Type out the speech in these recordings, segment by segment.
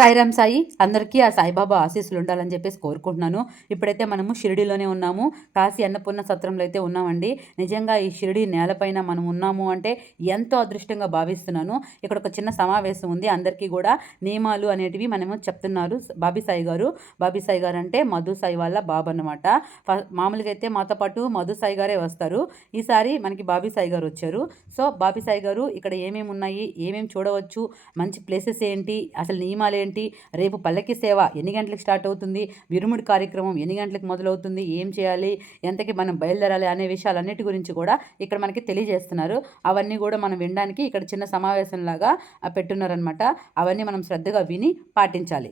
సాయిరామ్ సాయి అందరికీ ఆ సాయిబాబా ఆశీస్సులు ఉండాలని చెప్పేసి కోరుకుంటున్నాను. ఇప్పుడైతే మనము షిరిడీలోనే ఉన్నాము. కాశీ అన్నపూర్ణ సత్రంలో అయితే ఉన్నామండి. నిజంగా ఈ షిరిడీ నేలపైన మనం ఉన్నాము అంటే ఎంతో అదృష్టంగా భావిస్తున్నాను. ఇక్కడ ఒక చిన్న సమావేశం ఉంది. అందరికీ కూడా నియమాలు అనేటివి మనము చెప్తున్నారు బాబీ సాయి గారు. బాబీ సాయి గారు అంటే మధు సాయి వాళ్ళ బాబు అన్నమాట. మామూలుగా అయితే మాతో పాటు మధు సాయి గారే వస్తారు. ఈసారి మనకి బాబీ సాయి గారు వచ్చారు. సో బాబీ సాయి గారు ఇక్కడ ఏమేమి ఉన్నాయి, ఏమేమి చూడవచ్చు, మంచి ప్లేసెస్ ఏంటి, అసలు నియమాలు ఏంటి, రేపు పల్లకి సేవ ఎన్ని గంటలకు స్టార్ట్ అవుతుంది, విరుముడి కార్యక్రమం ఎన్ని గంటలకు మొదలవుతుంది, ఏం చేయాలి, ఎంతకి మనం బయలుదేరాలి అనే విషయాలన్నిటి గురించి కూడా ఇక్కడ మనకి తెలియజేస్తున్నారు. అవన్నీ కూడా మనం వినడానికి ఇక్కడ చిన్న సమావేశంలాగా పెట్టున్నారనమాట. అవన్నీ మనం శ్రద్ధగా విని పాటించాలి.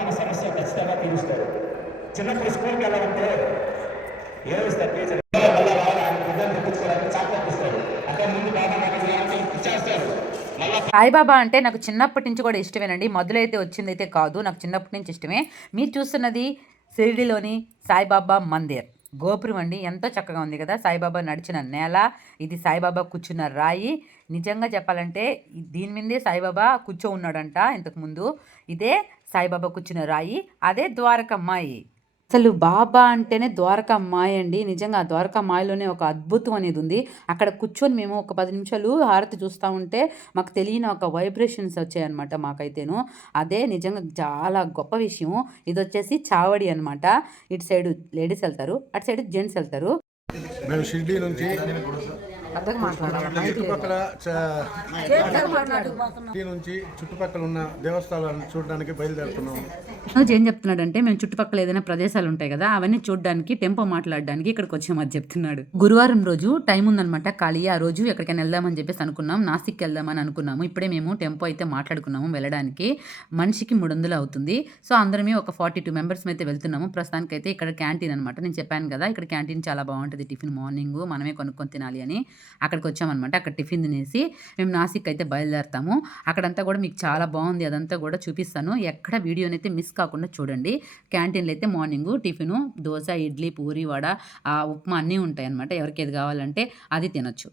మన సమస్య ఖచ్చితంగా తీరుస్తారు. చిన్నప్పుడు స్కూల్కి వెళ్ళాలంటే ఏమిస్తారు టీచర్ చాక్లెట్ ఇస్తారు. అంటే ముందు బాబా నాకు ఇచ్చేస్తారు. సాయిబాబా అంటే నాకు చిన్నప్పటి నుంచి కూడా ఇష్టమేనండి. మొదలైతే వచ్చిందైతే కాదు, నాకు చిన్నప్పటి నుంచి ఇష్టమే. మీరు చూస్తున్నది షిరిడీలోని సాయిబాబా మందిర్ గోపురం అండి. ఎంతో చక్కగా ఉంది కదా. సాయిబాబా నడిచిన నేల ఇది, సాయిబాబా కూర్చున్న రాయి. నిజంగా చెప్పాలంటే దీని మీదే సాయిబాబా కూర్చో ఉన్నాడంట ఇంతకుముందు. ఇదే సాయిబాబా కూర్చున్న రాయి, అదే ద్వారకమ్మాయి. అసలు బాబా అంటేనే ద్వారకమ్మాయి అండి. నిజంగా ఆ ద్వారకమ్మాయిలోనే ఒక అద్భుతం అనేది ఉంది. అక్కడ కూర్చొని మేము ఒక 10 నిమిషాలు హారతి చూస్తూ ఉంటే మాకు తెలియని ఒక వైబ్రేషన్స్ వచ్చాయన్నమాట మాకైతేను. అదే నిజంగా చాలా గొప్ప విషయం. ఇది వచ్చేసి చావడి అనమాట. ఇటు సైడు లేడీస్ వెళ్తారు, అటు సైడు జెంట్స్ వెళ్తారు. మేము షిరిడీ నుంచి చుట్టుపక్కల ఉన్న దేవస్థానాలను చూడడానికి బయలుదేరుతున్నాము. ఏం చెప్తున్నాడంటే మేము చుట్టుపక్కల ఏదైనా ప్రదేశాలు ఉంటాయి కదా, అవన్నీ చూడడానికి టెంపో మాట్లాడడానికి ఇక్కడికి వచ్చాము అది చెప్తున్నాడు. గురువారం రోజు టైం ఉందనమాట ఖాళీ. ఆ రోజు ఎక్కడికైనా వెళ్దామని చెప్పేసి అనుకున్నాం. నాసిక్ వెళ్దామని అనుకున్నాము. ఇప్పుడే మేము టెంపో అయితే మాట్లాడుకున్నాము. వెళ్ళడానికి మనిషికి 300 అవుతుంది. సో అందరమే ఒక 42 మెంబర్స్ అయితే వెళ్తున్నాము. ప్రస్తుతానికి అయితే ఇక్కడ క్యాంటీన్ అనమాట. నేను చెప్పాను కదా ఇక్కడ క్యాంటీన్ చాలా బాగుంటుంది. టిఫిన్ మార్నింగ్ మనమే కొనుక్కొని తినాలి అని అక్కడికి వచ్చామన్నమాట. అక్కడ టిఫిన్ తినేసి మేము నాసిక్ అయితే బయలుదేరుతాము. అక్కడంతా కూడా మీకు చాలా బాగుంది, అదంతా కూడా చూపిస్తాను. ఎక్కడ వీడియోని అయితే మిస్ కాకుండా చూడండి. క్యాంటీన్లో అయితే మార్నింగ్ టిఫిను దోశ, ఇడ్లీ, పూరి, వడ, ఉప్మా అన్నీ ఉంటాయి అన్నమాట. ఎవరికి ఏది కావాలంటే అది తినొచ్చు.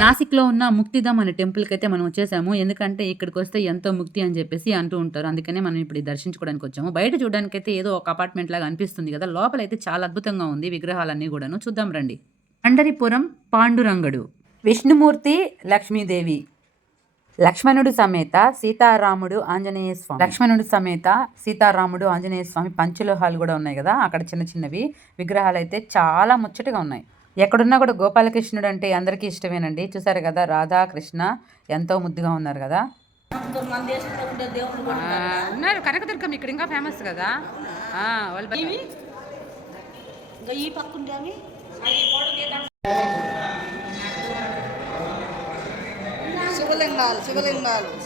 నాసిక్లో ఉన్న ముక్తిధామ్ అనే టెంపుల్కి అయితే మనం వచ్చేసాము. ఎందుకంటే ఇక్కడికి వస్తే ఎంతో ముక్తి అని చెప్పేసి అంటూ ఉంటారు. అందుకనే మనం ఇప్పుడు దర్శించుకోవడానికి వచ్చాము. బయట చూడడానికి అయితే ఏదో ఒక అపార్ట్మెంట్ లాగా అనిపిస్తుంది కదా, లోపల అయితే చాలా అద్భుతంగా ఉంది. విగ్రహాలన్నీ కూడాను చూద్దాం రండి. పండరిపురం పాండురంగడు, విష్ణుమూర్తి, లక్ష్మీదేవి, లక్ష్మణుడు సమేత సీతారాముడు ఆంజనేయ స్వామి, లక్ష్మణుడు సమేత సీతారాముడు ఆంజనేయ స్వామి పంచలోహాలు కూడా ఉన్నాయి కదా అక్కడ. చిన్న చిన్నవి విగ్రహాలు అయితే చాలా ముచ్చటగా ఉన్నాయి. ఎక్కడున్నా కూడా గోపాలకృష్ణుడు అంటే అందరికీ ఇష్టమేనండి. చూసారు కదా రాధా కృష్ణ ఎంతో ముద్దుగా ఉన్నారు కదా. ఉన్నారు కనకదుర్గం ఇక్కడ ఇంకా ఫేమస్ కదా.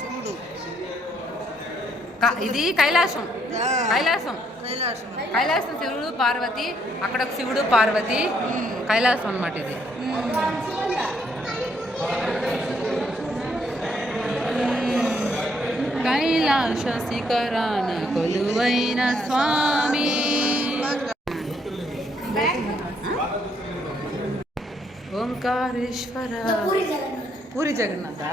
శివుడు ఇది కైలాసం. కైలాసం కైలాసం శివుడు పార్వతి, అక్కడ ఒక శివుడు పార్వతి, కైలాసం అన్నమాట ఇది. కైలాస శిఖరాన కొలువైన స్వామి. ఓంకారేశ్వర పూరి జగన్నాథ.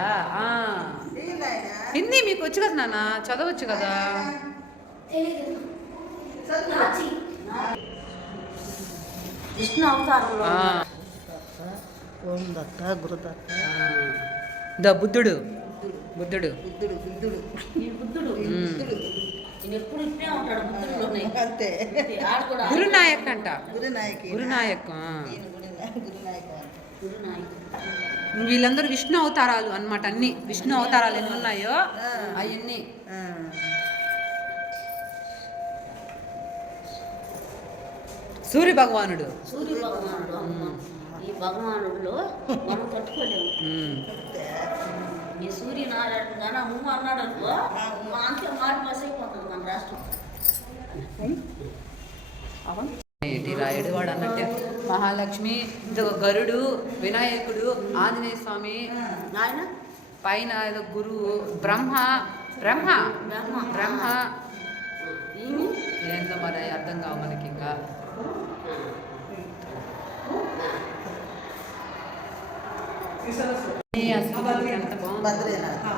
హిందీ మీకు వచ్చు కదా నాన్న, చదవచ్చు కదా. బుద్ధుడు బుద్ధుడు గురునాయక్ అంట. గురునాయక్ వీళ్ళందరూ విష్ణు అవతారాలు అన్నమాట. అన్ని విష్ణు అవతారాలు ఎన్ని ఉన్నాయో అవన్నీ. సూర్య భగవానుడు ఈ భగవానుడిలో మనం తట్టుకోలేము. ఈ సూర్యనారాయణ కానీ అమ్మ అన్నాడు అనుకో అంతే మారిపోసైపోతుంది మన రాష్ట్రం. ఏంటి రాయుడు వాడు అన్నట్టే మహాలక్ష్మి, గరుడు, వినాయకుడు, ఆంజనేయ స్వామి, నాయన పైన ఏదో గురువు, బ్రహ్మ బ్రహ్మ బ్రహ్మ ఏందో మరి అర్థం కావు మనకి. ఇంకా అసలు ఎంత బాగుంది.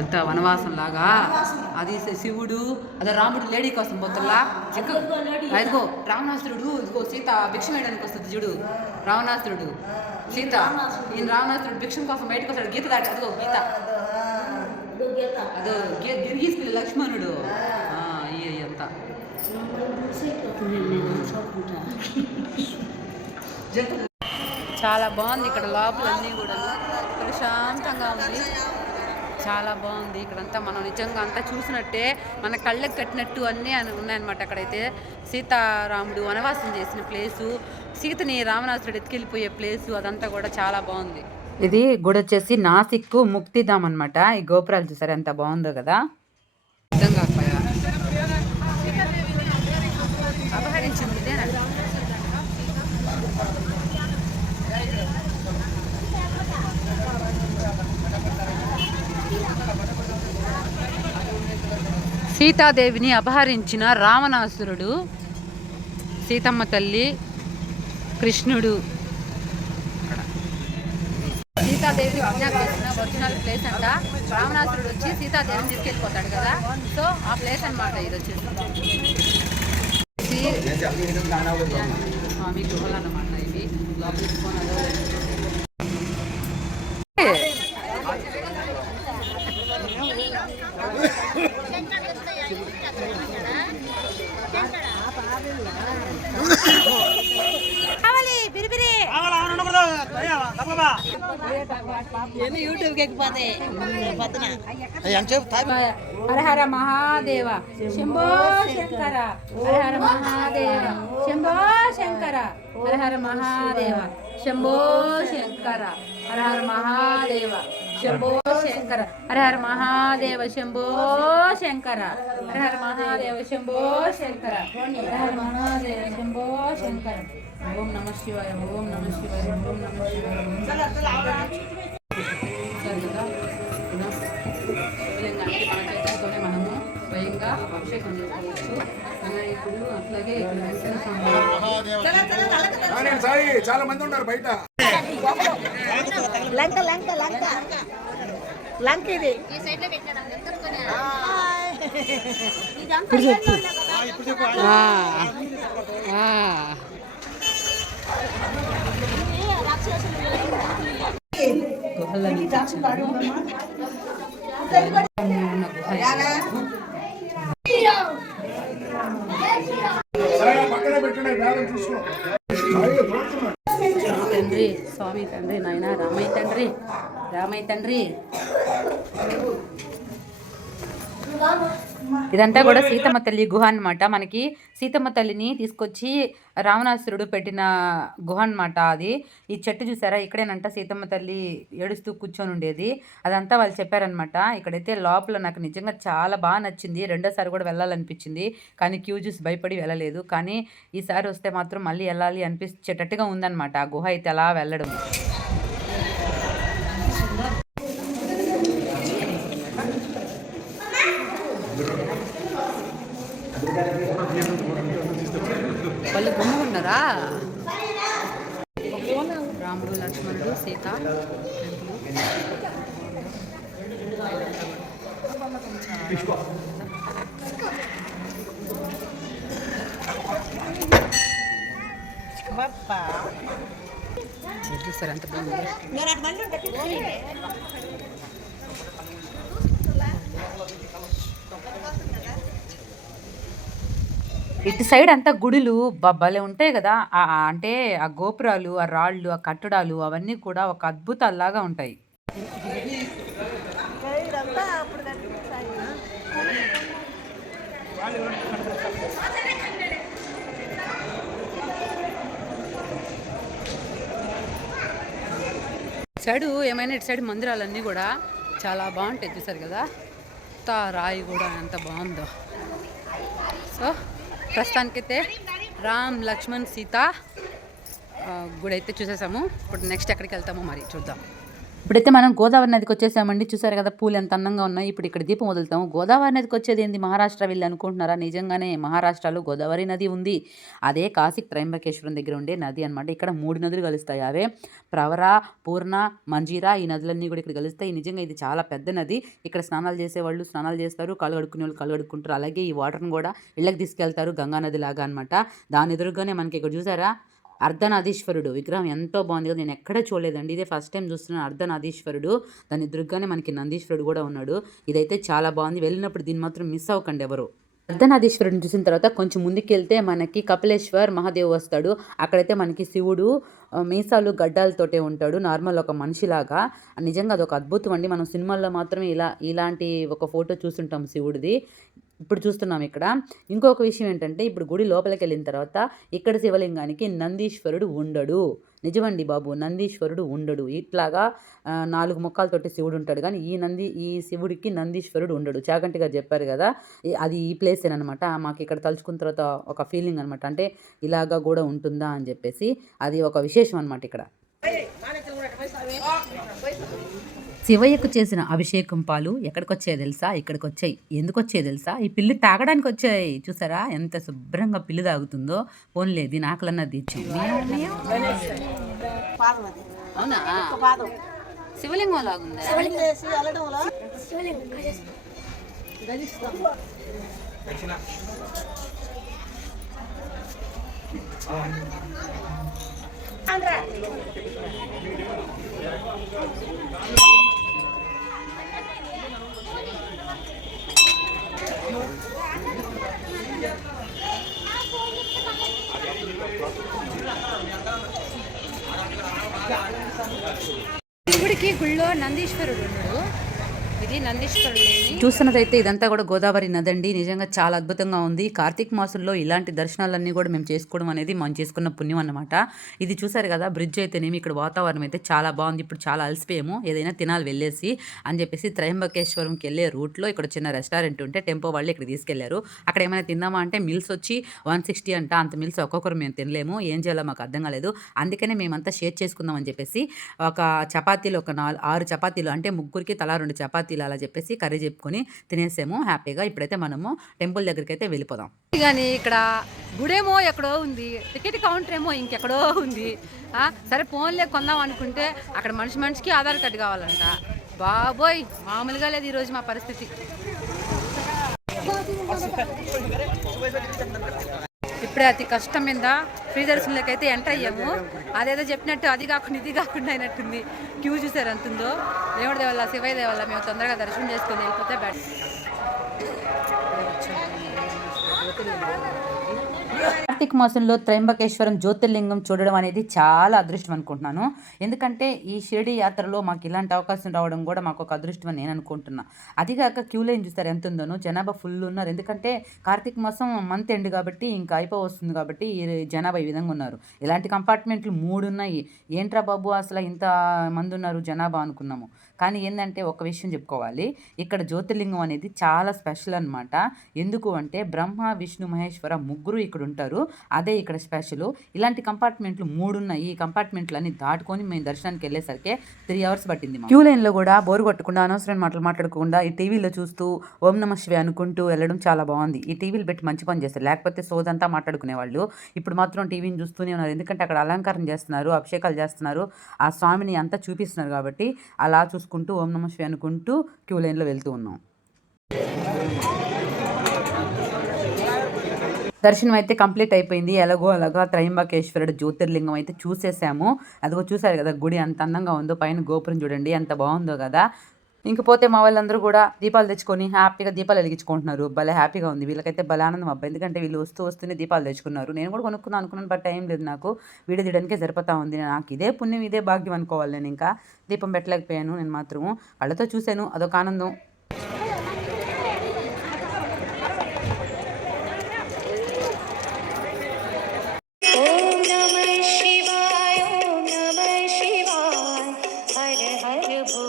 అంతా వనవాసం లాగా. అది శివుడు, అదే రాముడు లేడీ కోసం పోతుల్లా చిక్కు. ఇదిగో రావణాసురుడు, ఇదిగో సీత భిక్షం వేయడానికి వస్తుంది చూడు. రావణాసురుడు సీత, ఈయన రావణాసురుడు భిక్షం కోసం బయటకు వస్తాడు. గీత దాటి అదిగో గీత, అదో గిరిగీసుకుని లక్ష్మణుడు. అంతా చాలా బాగుంది. ఇక్కడ లోపలన్నీ కూడా ప్రశాంతంగా ఉంది. చాలా బాగుంది ఇక్కడంతా. మనం నిజంగా అంతా చూసినట్టే మన కళ్ళకి కట్టినట్టు అన్నీ ఉన్నాయన్నమాట. అక్కడైతే సీతారాముడు వనవాసం చేసిన ప్లేసు, సీతని రావణాసురుడు ఎత్తుకెళ్ళిపోయే ప్లేసు, అదంతా కూడా చాలా బాగుంది. ఇది గుడి వచ్చేసి నాసిక్ ముక్తిధామ్ అనమాట. ఈ గోపురాలు చూసారు ఎంత బాగుందో కదా. నిజంగా అపహరించింది ఇదేనా? సీతాదేవిని అపహరించిన రావణాసురుడు, సీతమ్మ తల్లి, కృష్ణుడు. సీతాదేవి అజ్ఞాపించిన ఒరిజినల్ ప్లేస్ అంట. రావణాసురుడు వచ్చి సీతాదేవిని తీసుకెళ్ళిపోతాడు కదా, సో ఆ ప్లేస్ అనమాట ఇది వచ్చేసి. స్వామి గుహలు అన్నమాట ఇవి. హర హర మహాదేవ శంభో శంకర, హర హర మహాదేవ శంభో శంకర, హర హర మహాదేవ శంభో శంకర, హర హర మహాదేవ శంభో శంకర, హర హర మహాదేవ శంభో శంకర, హర హర మహాదేవ శంభో శంకర, హర హర మహాదేవ శంభో శంకర. ఓం నమః శివాయ, ఓం నమః శివాయ, ఓం నమః శివాయ. శివలింగానికి మన చేతులతోనే మనము స్వయంగా అభిషేకం చేసుకోవచ్చు. వినాయకుడు అట్లాగే చాలా మంది ఉన్నారు బయట. లంక లంక లంక లంక ఇది గుహలని తండ్రి, స్వామి తండ్రి, నాయన రామయ్య తండ్రి, రామయ్య తండ్రి. ఇదంతా కూడా సీతమ్మ తల్లి గుహ అనమాట. మనకి సీతమ్మ తల్లిని తీసుకొచ్చి రావణాసురుడు పెట్టిన గుహ అనమాట. అది ఈ చెట్టు చూసారా, ఇక్కడేనంట సీతమ్మ తల్లి ఏడుస్తూ కూర్చొని ఉండేది. అదంతా వాళ్ళు చెప్పారనమాట. ఇక్కడైతే లోపల నాకు నిజంగా చాలా బాగా నచ్చింది. రెండోసారి కూడా వెళ్ళాలనిపించింది, కానీ క్యూ చూసి భయపడి వెళ్ళలేదు. కానీ ఈసారి వస్తే మాత్రం మళ్ళీ వెళ్ళాలి అనిపించేటట్టుగా ఉందన్నమాట ఆ గుహ అయితే అలా వెళ్ళడం. వాళ్ళు గుమ్ముకున్నారా? రాముడు, లక్ష్మణుడు, సీత. చూసారు ఎంత బాగుంది. ఇటు సైడ్ అంతా గుడులు భలే ఉంటాయి కదా. అంటే ఆ గోపురాలు, ఆ రాళ్ళు, ఆ కట్టడాలు అవన్నీ కూడా ఒక అద్భుతాల్లాగా ఉంటాయి. సైడు ఏమైనా ఇటు సైడ్ మందిరాలన్నీ కూడా చాలా బాగుంటాయి. చూసారు కదా, రాయి కూడా ఎంత బాగుందో. సో ప్రస్తుతానికైతే రామ్ లక్ష్మణ్ సీత గుడి అయితే చూసేసాము. ఇప్పుడు నెక్స్ట్ ఎక్కడికి వెళ్తామో మరి చూద్దాం. ఇప్పుడైతే మనం గోదావరి నదికి వచ్చేసామండి. చూసారు కదా పూలు ఎంత అందంగా ఉన్నాయి. ఇప్పుడు ఇక్కడ దీపం వదులుతాము. గోదావరి నదికి వచ్చేది ఏంది, మహారాష్ట్ర వెళ్ళి అనుకుంటున్నారా? నిజంగానే మహారాష్ట్రలో గోదావరి నది ఉంది. అదే కాశీ త్రయంబకేశ్వరం దగ్గర ఉండే నది అనమాట. ఇక్కడ 3 నదులు కలుస్తాయి. అవే ప్రవర, పూర్ణ, మంజీరా. ఈ నదులన్నీ కూడా ఇక్కడ కలుస్తాయి. నిజంగా ఇది చాలా పెద్ద నది. ఇక్కడ స్నానాలు చేసేవాళ్ళు స్నానాలు చేస్తారు, కాళ్ళు కడుక్కునే వాళ్ళు కాళ్ళు కడుక్కుంటారు. అలాగే ఈ వాటర్ని కూడా ఇళ్ళకి తీసుకెళ్తారు, గంగా నది లాగా అనమాట. దాని ఎదురుగానే మనకి ఇక్కడ చూసారా అర్ధనాదీశ్వరుడు విగ్రహం ఎంతో బాగుంది కదా. నేను ఎక్కడ చూడలేదండి, ఇదే ఫస్ట్ టైం చూస్తున్నాను అర్ధనాదీశ్వరుడు. దాని ఎదురుగానే మనకి నందీశ్వరుడు కూడా ఉన్నాడు. ఇదైతే చాలా బాగుంది. వెళ్ళినప్పుడు దీన్ని మాత్రం మిస్ అవ్వకండి ఎవరు. అర్ధనాదీశ్వరుడిని చూసిన తర్వాత కొంచెం ముందుకు వెళ్తే మనకి కపిలేశ్వర్ మహాదేవ్ వస్తాడు. అక్కడైతే మనకి శివుడు మీసాలు గడ్డాలతోటే ఉంటాడు, నార్మల్ ఒక మనిషిలాగా. నిజంగా అదొక అద్భుతం అండి. మనం సినిమాల్లో మాత్రమే ఇలాంటి ఒక ఫోటో చూస్తుంటాం శివుడిది. ఇప్పుడు చూస్తున్నాం ఇక్కడ. ఇంకొక విషయం ఏంటంటే ఇప్పుడు గుడి లోపలికి వెళ్ళిన తర్వాత ఇక్కడ శివలింగానికి నందీశ్వరుడు ఉండడు. నిజమండి బాబు, నందీశ్వరుడు ఉండడు. ఇట్లాగా 4 ముఖాలతోటి శివుడు ఉంటాడు, కానీ ఈ శివుడికి నందీశ్వరుడు ఉండడు. చాగంటి గారు చెప్పారు కదా, అది ఈ ప్లేసేనమాట. మాకు ఇక్కడ తలుచుకున్న తర్వాత ఒక ఫీలింగ్ అనమాట, అంటే ఇలాగా కూడా ఉంటుందా అని చెప్పేసి. అది ఒక విశేషం అనమాట ఇక్కడ. శివయ్యకు చేసిన అభిషేకం పాలు ఎక్కడికి వచ్చాయి తెలుసా? ఇక్కడికి వచ్చాయి. ఎందుకు వచ్చాయి తెలుసా? ఈ పిల్లి తాగడానికి వచ్చాయి. చూసారా ఎంత శుభ్రంగా పిల్లి తాగుతుందో. పోన్లే దీని ఆకలన్నా తీర్చింది. అవునా, శివలింగం లాగుందా? శివుడికి గుళ్ళో నందీశ్వరుడు ఉన్నాడు. ఇది నందీశ్వరుడు. చూస్తున్నదైతే ఇదంతా కూడా గోదావరి నదండి. నిజంగా చాలా అద్భుతంగా ఉంది. కార్తీక మాసంలో ఇలాంటి దర్శనాలన్నీ కూడా మేము చేసుకోవడం అనేది మనం చేసుకున్న పుణ్యం అన్నమాట. ఇది చూసారు కదా బ్రిడ్జ్ అయితేనేమి, ఇక్కడ వాతావరణం అయితే చాలా బాగుంది. ఇప్పుడు చాలా అలసిపోయాము, ఏదైనా తినాలి వెళ్ళేసి అని చెప్పేసి త్రయంబకేశ్వరంకి వెళ్ళే రూట్లో ఇక్కడ చిన్న రెస్టారెంట్ ఉంటే టెంపో వాళ్ళు ఇక్కడ తీసుకెళ్లారు. అక్కడ ఏమైనా తిందామా అంటే మిల్స్ వచ్చి 160 అంట. అంత మిల్స్ ఒక్కొక్కరు మేము తినలేము, ఏం చేయాలో మాకు అర్థం కాలేదు. అందుకనే మేమంతా షేర్ చేసుకుందాం అని చెప్పేసి ఒక చపాతీలు ఒక 6 చపాతీలు, అంటే ముగ్గురికి తలా 2 చపాతీలు అలా చెప్పేసి కర్రీ చెప్పుకొని తినేసాము హ్యాపీగా. ఇప్పుడైతే మనము టెంపుల్ దగ్గరికి అయితే వెళ్ళిపోదాం. కానీ ఇక్కడ గుడేమో ఎక్కడో ఉంది, టికెట్ కౌంటర్ ఏమో ఇంకెక్కడో ఉంది. సరే ఫోన్లే కొందాం అనుకుంటే అక్కడ మనిషికి ఆధార్ కార్డు కావాలంట. బాబోయ్ మామూలుగా లేదు ఈరోజు మా పరిస్థితి. ఇప్పుడే అతి కష్టం మీద ఫ్రీ దర్శనంలోకి అయితే ఎంటర్ అయ్యాము. అదేదో చెప్పినట్టు అది కాకుండా ఇది కాకుండా అయినట్టుంది. క్యూ చూసారు ఎంతుందో. దేవుడి దేవల్ల శివయ్య దేవల్ల మేము తొందరగా దర్శనం చేసుకొని వెళ్ళిపోతే బెటర్. కార్తీక మాసంలో త్రయంబకేశ్వరం జ్యోతిర్లింగం చూడడం అనేది చాలా అదృష్టం అనుకుంటున్నాను. ఎందుకంటే ఈ షిరిడి యాత్రలో మాకు ఇలాంటి అవకాశం రావడం కూడా మాకు ఒక అదృష్టం అని నేను అనుకుంటున్నా. అదిగాక క్యూ లైన్ చూస్తారు ఎంత ఉందోనో, జనాభా ఫుల్ ఉన్నారు. ఎందుకంటే కార్తీక మాసం మంత్ ఎండ్ కాబట్టి ఇంకా అయిపోవస్తుంది కాబట్టి ఈ జనాభా ఈ విధంగా ఉన్నారు. ఇలాంటి కంపార్ట్మెంట్లు 3 ఉన్నాయి. ఏంట్రా బాబు అసలు ఇంత మంది ఉన్నారు జనాభా అనుకున్నాము. కానీ ఏంటంటే ఒక విషయం చెప్పుకోవాలి, ఇక్కడ జ్యోతిర్లింగం అనేది చాలా స్పెషల్ అనమాట. ఎందుకు అంటే బ్రహ్మ విష్ణు మహేశ్వర ముగ్గురు ఇక్కడ ఉంటారు. అదే ఇక్కడ స్పెషల్. ఇలాంటి కంపార్ట్మెంట్లు 3 ఉన్నాయి. ఈ కంపార్ట్మెంట్లు అన్ని దాటుకొని మేము దర్శనానికి వెళ్ళేసరికి 3 అవర్స్ పట్టింది. క్యూ లైన్లో కూడా బోరు కొట్టకుండా అనవసరమైన మాటలు మాట్లాడకుండా ఈ టీవీలో చూస్తూ ఓం నమ శివాయ అనుకుంటూ వెళ్ళడం చాలా బాగుంది. ఈ టీవీలు పెట్టి మంచి పని చేస్తారు, లేకపోతే సోదంతా మాట్లాడుకునేవాళ్ళు. ఇప్పుడు మాత్రం టీవీని చూస్తూనే ఉన్నారు. ఎందుకంటే అక్కడ అలంకారం చేస్తున్నారు, అభిషేకాలు చేస్తున్నారు, ఆ స్వామిని అంతా చూపిస్తున్నారు కాబట్టి అలా చూసుకుంటూ ఓం నమ శివాయ అనుకుంటూ క్యూ లైన్లో వెళ్తూ ఉన్నాం. దర్శనం అయితే కంప్లీట్ అయిపోయింది. ఎలాగో అలాగా త్రయంబకేశ్వరుడు జ్యోతిర్లింగం అయితే చూసేసాము. అదిగో చూసారు కదా గుడి ఎంత అందంగా ఉందో, పైన గోపురం చూడండి ఎంత బాగుందో కదా. ఇంకపోతే మా వాళ్ళందరూ కూడా దీపాలు తెచ్చుకొని హ్యాపీగా దీపాలు వెలిగించుకుంటున్నారు. భలే హ్యాపీగా ఉంది. వీళ్ళకైతే భలే ఆనందం అబ్బా. ఎందుకంటే వీళ్ళు వస్తూనే దీపాలు తెచ్చుకున్నారు. నేను కూడా కొనుక్కున్నాను అనుకున్నాను, బట్ టైం లేదు నాకు. వీడియో తీయడానికే సరిపోతా ఉంది. నాకు ఇదే పుణ్యం, ఇదే భాగ్యం అనుకోవాలి. నేను ఇంకా దీపం పెట్టలేకపోయాను. నేను మాత్రము కళ్ళతో చూశాను, అదొక ఆనందం. ఓం నమః శివాయ ఓం నమః శివాయ హర హర భో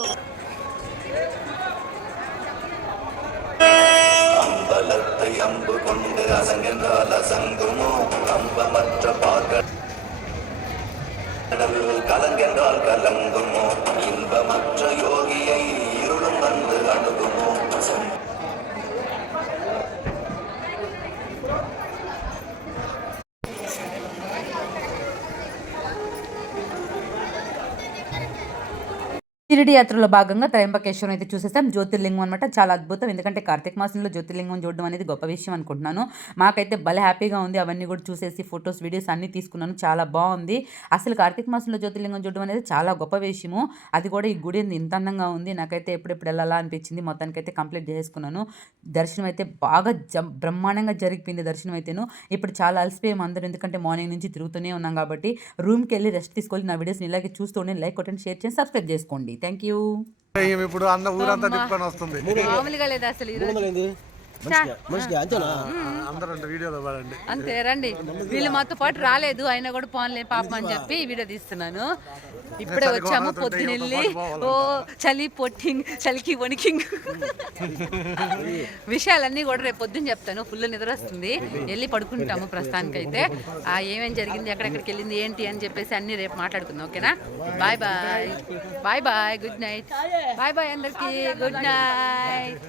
அம்பலத்தை அம்பு கொண்டு அசங்கென்றால் அசங்குமோ அம்பமற்ற பார்க்கடல் கலங்கென்றால் கலங்குமோ இன்பமற்ற யோகியை இருளும் வந்து அணுகுமோ షిరిడి యాత్రలో భాగంగా త్రయంబకేశ్వరం అయితే చూసేసాం. జ్యోతిర్లింగం అనమాట. చాలా అద్భుతం. ఎందుకంటే కార్తీక మాసంలో జ్యోతిర్లింగం చూడడం అనేది గొప్ప విషయం అనుకుంటున్నాను. మాకైతే భలే హ్యాపీగా ఉంది. అవన్నీ కూడా చూసేసి ఫొటోస్, వీడియోస్ అన్నీ తీసుకున్నాను. చాలా బాగుంది. అసలు కార్తీక మాసంలో జ్యోతిర్లింగం చూడడం అనేది చాలా గొప్ప విషయము. అది కూడా ఈ గుడి ఇంత అందంగా ఉంది. నాకైతే ఎప్పుడెప్పుడు వెళ్ళాలా అనిపించింది. మొత్తానికైతే కంప్లీట్ చేసుకున్నాను. దర్శనం అయితే బాగా బ్రహ్మాండంగా జరిగిపోయింది. దర్శనం అయితేను ఇప్పుడు చాలా అలసిపోయాము అందరూ. ఎందుకంటే మార్నింగ్ నుంచి తిరుగుతూనే ఉన్నాం కాబట్టి రూమ్కి వెళ్ళి రెస్ట్ తీసుకొని నా వీడియోస్ని ఇలాగే చూస్తూనే లైక్ కొట్టండి, షేర్ చేసి సబ్స్క్రైబ్ చేసుకోండి. Thank you. ఇప్పుడు అన్న ఊరంతా తిప్పుకొని వస్తుంది. మామూలుగా లేదు అసలు అందరూ వీడియోలో పడండి. అంతే రండి. వీళ్ళు మాతో పాటు రాలేదు, అయినా కూడా పోన్లే పాపం అని చెప్పి వీడియో తీస్తున్నాను. ఇప్పుడే వచ్చాము పొద్దునెళ్ళి. ఓ చలి పొట్టింగ్, చలికి వణికింగ్ విషయాలన్నీ కూడా రేపు పొద్దున్న చెప్తాను. ఫుల్ నిద్ర వస్తుంది, వెళ్ళి పడుకుంటాము ప్రస్తుతానికైతే. ఏమేం జరిగింది, ఎక్కడెక్కడికి వెళ్ళింది, ఏంటి అని చెప్పేసి అన్ని రేపు మాట్లాడుకుందాం. ఓకేనా? Bye bye, bye bye, good night, bye bye అందరికి, గుడ్ నైట్.